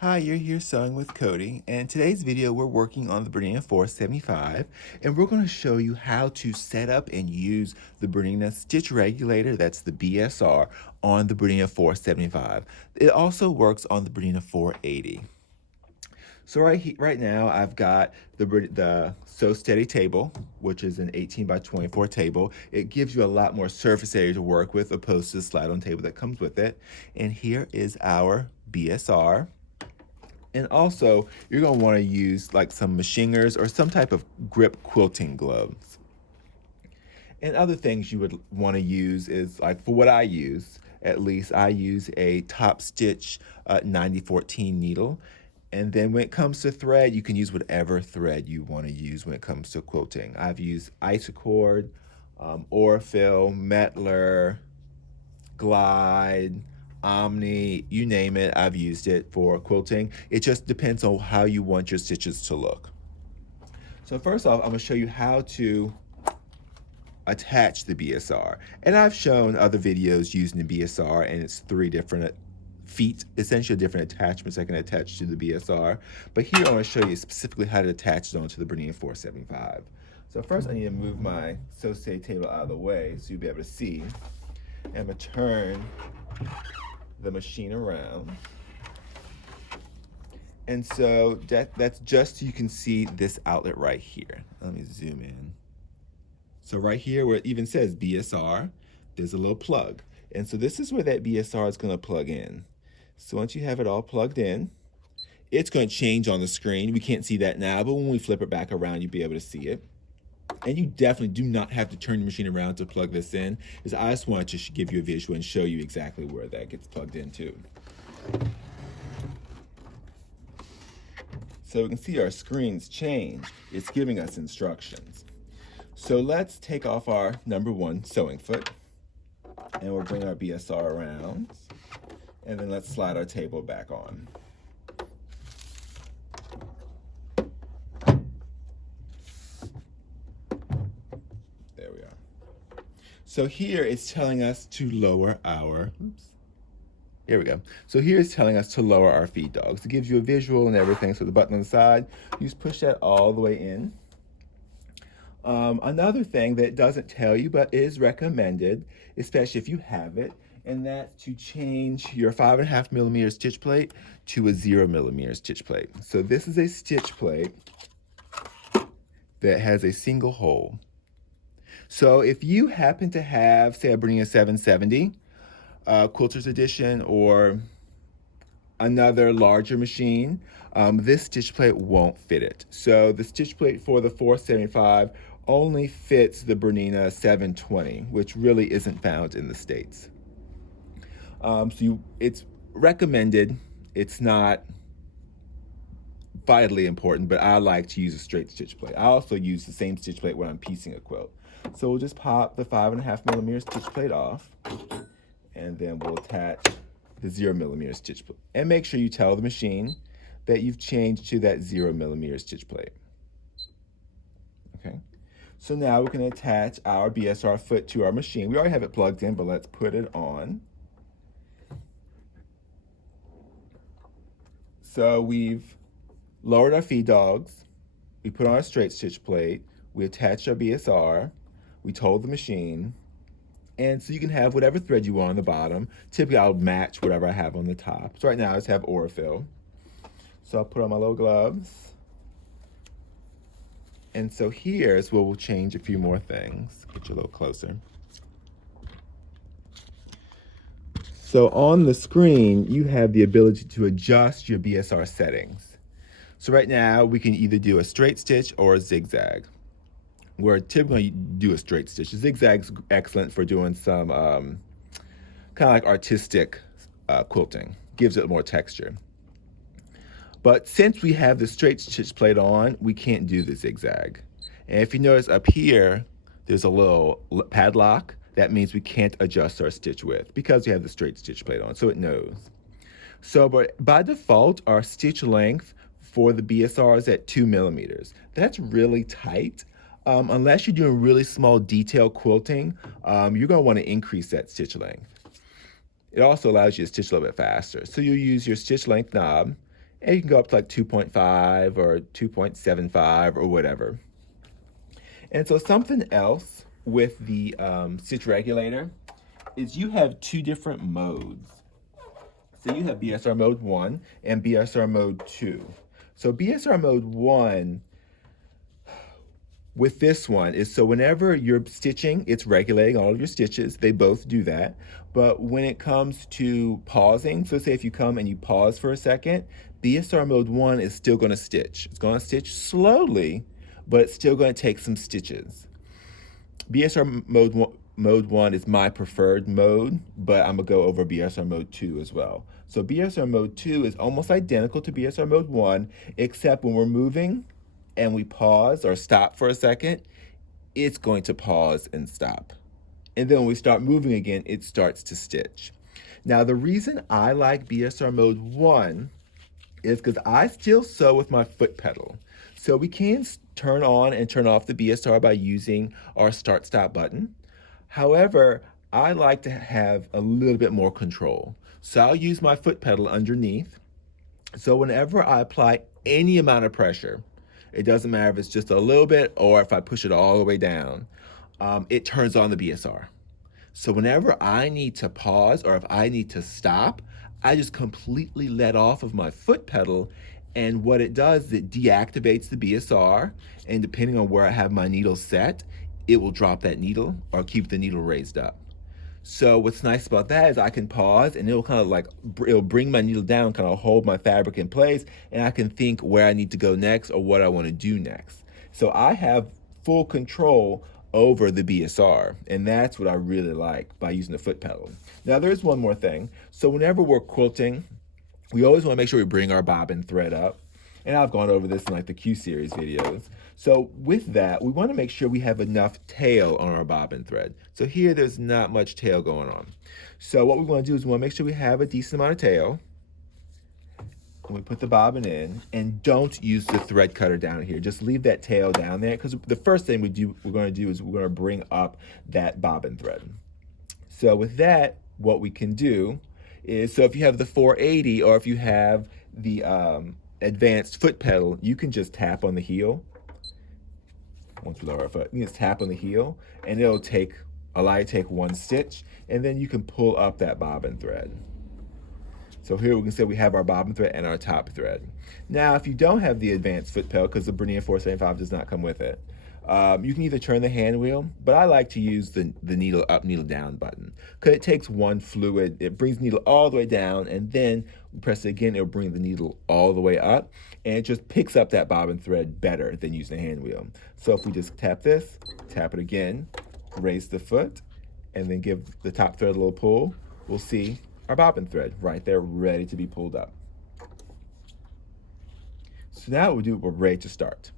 Hi, you're here sewing with Cody, and today's video we're working on the BERNINA 475, and we're going to show you how to set up and use the BERNINA Stitch Regulator, that's the BSR, on the BERNINA 475. It also works on the BERNINA 480. So right now I've got the Sew Steady table, which is an 18 by 24 table. It gives you a lot more surface area to work with opposed to the slide-on table that comes with it. And here is our BSR. And also, you're going to want to use like some machiners or some type of grip quilting gloves. And other things you would want to use is like for what I use, at least I use a Top Stitch 9014 needle. And then when it comes to thread, you can use whatever thread you want to use when it comes to quilting. I've used Isocord, Orfil, Metler, Glide, Omni, you name it, I've used it for quilting. It just depends on how you want your stitches to look. So first off, I'm going to show you how to attach the BSR. And I've shown other videos using the BSR, and it's 3 different feet, essentially different attachments I can attach to the BSR. But here I want to show you specifically how to attach it onto the BERNINA 475. So first I need to move my Sew Steady table out of the way so you'll be able to see. And I'm going to turn the machine around. And so that's just so you can see this outlet right here. Let me zoom in. So right here where it even says BSR, there's a little plug. And so this is where that BSR is going to plug in. So once you have it all plugged in, it's going to change on the screen. We can't see that now, but when we flip it back around, you'll be able to see it. And you definitely do not have to turn the machine around to plug this in, because I just wanted to give you a visual and show you exactly where that gets plugged into. So we can see our screens change. It's giving us instructions. So let's take off our number 1 sewing foot, and we'll bring our BSR around, and then let's slide our table back on. So here it's telling us to lower our, here we go. So here it's telling us to lower our feed dogs. It gives you a visual and everything. So the button on the side, you just push that all the way in. Another thing that it doesn't tell you, but is recommended, especially if you have it, and that's to change your 5.5 millimeter stitch plate to a 0 millimeter stitch plate. So this is a stitch plate that has a single hole. So if you happen to have, say, a BERNINA 770 Quilter's Edition or another larger machine, this stitch plate won't fit it. So the stitch plate for the 475 only fits the BERNINA 720, which really isn't found in the States. It's recommended. It's not vitally important, but I like to use a straight stitch plate. I also use the same stitch plate when I'm piecing a quilt. So we'll just pop the 5.5 millimeter stitch plate off, and then we'll attach the 0 millimeter stitch plate. And make sure you tell the machine that you've changed to that 0 millimeter stitch plate. Okay. So now we can attach our BSR foot to our machine. We already have it plugged in, but let's put it on. So we've lowered our feed dogs. We put on our straight stitch plate. We attached our BSR. We told the machine. And so you can have whatever thread you want on the bottom. Typically, I'll match whatever I have on the top. So right now, I just have Orfil. So I'll put on my little gloves. And so here's where we'll change a few more things. Get you a little closer. So on the screen, you have the ability to adjust your BSR settings. So right now, we can either do a straight stitch or a zigzag. We're typically do a straight stitch. A zigzag's excellent for doing some kind of like artistic quilting. Gives it more texture. But since we have the straight stitch plate on, we can't do the zigzag. And if you notice up here, there's a little padlock. That means we can't adjust our stitch width because we have the straight stitch plate on, so it knows. So but by default, our stitch length for the BSR is at 2 millimeters. That's really tight. Unless you're doing really small detail quilting, you're going to want to increase that stitch length. It also allows you to stitch a little bit faster. So you'll use your stitch length knob And you can go up to like 2.5 or 2.75 or whatever. And so something else with the stitch regulator is you have two different modes. So you have BSR Mode 1 and BSR Mode 2. So BSR Mode 1 with this one is so whenever you're stitching, it's regulating all of your stitches. They both do that. But when it comes to pausing, so say if you come and you pause for a second, BSR Mode 1 is still going to stitch. It's going to stitch slowly, but it's still going to take some stitches. BSR Mode 1 is my preferred mode, but I'm going to go over BSR Mode 2 as well. So BSR Mode 2 is almost identical to BSR Mode 1, except when we're moving and we pause or stop for a second, it's going to pause and stop. And then when we start moving again, it starts to stitch. Now, the reason I like BSR Mode 1 is because I still sew with my foot pedal. So we can turn on and turn off the BSR by using our start-stop button. However, I like to have a little bit more control. So I'll use my foot pedal underneath. So whenever I apply any amount of pressure, it doesn't matter if it's just a little bit or if I push it all the way down, it turns on the BSR. So whenever I need to pause or if I need to stop, I just completely let off of my foot pedal, and what it does is it deactivates the BSR, and depending on where I have my needle set, it will drop that needle or keep the needle raised up. So what's nice about that is I can pause and it'll kind of like, it'll bring my needle down, kind of hold my fabric in place, and I can think where I need to go next or what I want to do next. So I have full control over the BSR, and that's what I really like by using the foot pedal. Now there's one more thing. So whenever we're quilting, we always want to make sure we bring our bobbin thread up. And I've gone over this in like the Q series videos. So with that, we want to make sure we have enough tail on our bobbin thread. So here there's not much tail going on. So what we want to do is we want to make sure we have a decent amount of tail. And we put the bobbin in, and don't use the thread cutter down here. Just leave that tail down there, because the first thing we're going to do is we're going to bring up that bobbin thread. So with that, what we can do is, so if you have the 480 or if you have the advanced foot pedal, you can just tap on the heel. Once we lower our foot, you just tap on the heel, and it'll allow you to take one stitch, and then you can pull up that bobbin thread. So here we can say we have our bobbin thread and our top thread. Now, if you don't have the advanced foot pedal, because the BERNINA 475 does not come with it, you can either turn the hand wheel, but I like to use the needle up, needle down button, because it takes one fluid, it brings the needle all the way down, and then we press it again, it'll bring the needle all the way up, and it just picks up that bobbin thread better than using the hand wheel. So if we just tap this, tap it again, raise the foot, and then give the top thread a little pull, we'll see our bobbin thread right there ready to be pulled up. So now what we do, we're ready to start.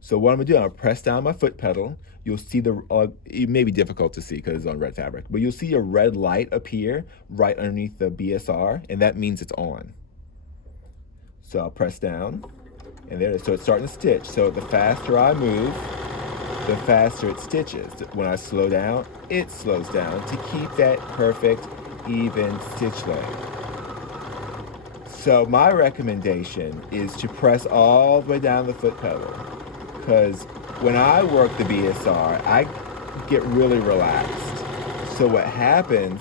So what I'm gonna do, I'm gonna press down my foot pedal. You'll see it may be difficult to see because it's on red fabric, but you'll see a red light appear right underneath the BSR, and that means it's on. So I'll press down, and there it is. So it's starting to stitch. So the faster I move, the faster it stitches. When I slow down, it slows down to keep that perfect, even stitch length. So my recommendation is to press all the way down the foot pedal, because when I work the BSR, I get really relaxed. So what happens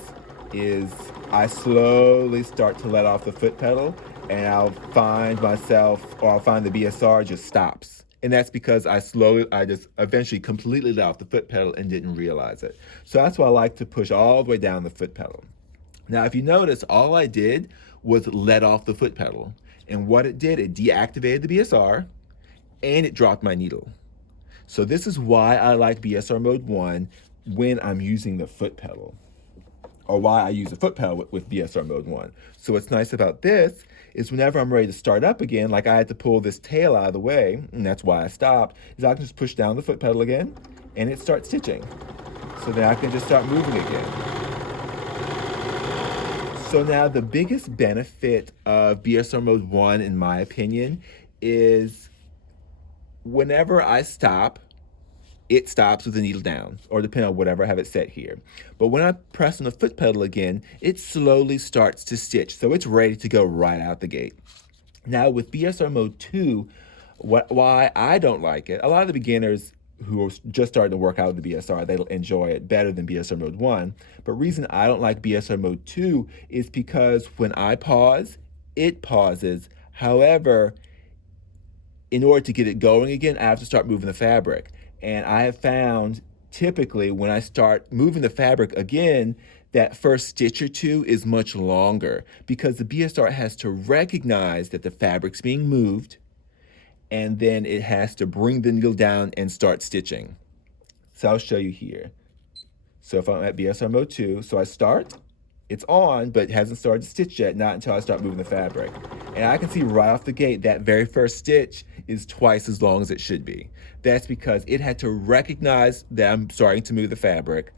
is I slowly start to let off the foot pedal, and I'll find the BSR just stops. And that's because I just eventually completely let off the foot pedal and didn't realize it. So that's why I like to push all the way down the foot pedal. Now, if you notice, all I did was let off the foot pedal. And what it did, it deactivated the BSR, and it dropped my needle. So this is why I like BSR Mode 1 when I'm using the foot pedal, or why I use the foot pedal with BSR Mode 1. So what's nice about this is whenever I'm ready to start up again, like I had to pull this tail out of the way, and that's why I stopped, is I can just push down the foot pedal again, and it starts stitching. So then I can just start moving again. So now the biggest benefit of BSR Mode 1, in my opinion, is whenever I stop, it stops with the needle down, or depending on whatever I have it set here. But when I press on the foot pedal again, it slowly starts to stitch. So it's ready to go right out the gate. Now with BSR Mode 2, why I don't like it, a lot of the beginners who are just starting to work out with the BSR, they'll enjoy it better than BSR Mode 1. But reason I don't like BSR Mode 2 is because when I pause, it pauses. However, in order to get it going again, I have to start moving the fabric. And I have found typically when I start moving the fabric again, that first stitch or two is much longer because the BSR has to recognize that the fabric's being moved, and then it has to bring the needle down and start stitching. So I'll show you here. So if I'm at BSR mode 2, so I start, it's on, but it hasn't started to stitch yet, not until I start moving the fabric. And I can see right off the gate that very first stitch is twice as long as it should be. That's because it had to recognize that I'm starting to move the fabric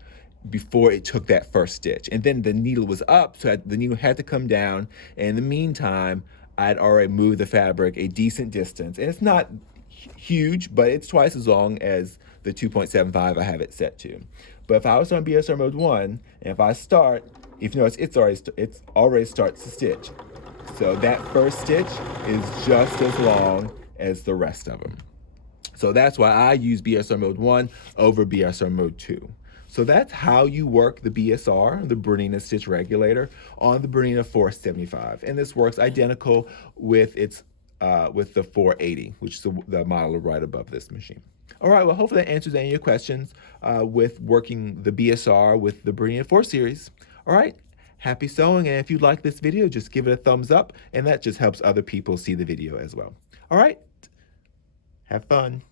before it took that first stitch. And then the needle was up, so the needle had to come down. And in the meantime, I'd already moved the fabric a decent distance. And it's not huge, but it's twice as long as the 2.75 I have it set to. But if I was on BSR mode 1, and if I start, if you notice, it's already starts to stitch. So that first stitch is just as long as the rest of them. So that's why I use BSR mode 1 over BSR mode 2. So that's how you work the BSR, the BERNINA Stitch Regulator, on the BERNINA 475. And this works identical with with the 480, which is the model right above this machine. All right, well, hopefully that answers any of your questions with working the BSR with the BERNINA 4 series. All right, happy sewing, and if you like this video, just give it a thumbs up, and that just helps other people see the video as well. All right, have fun.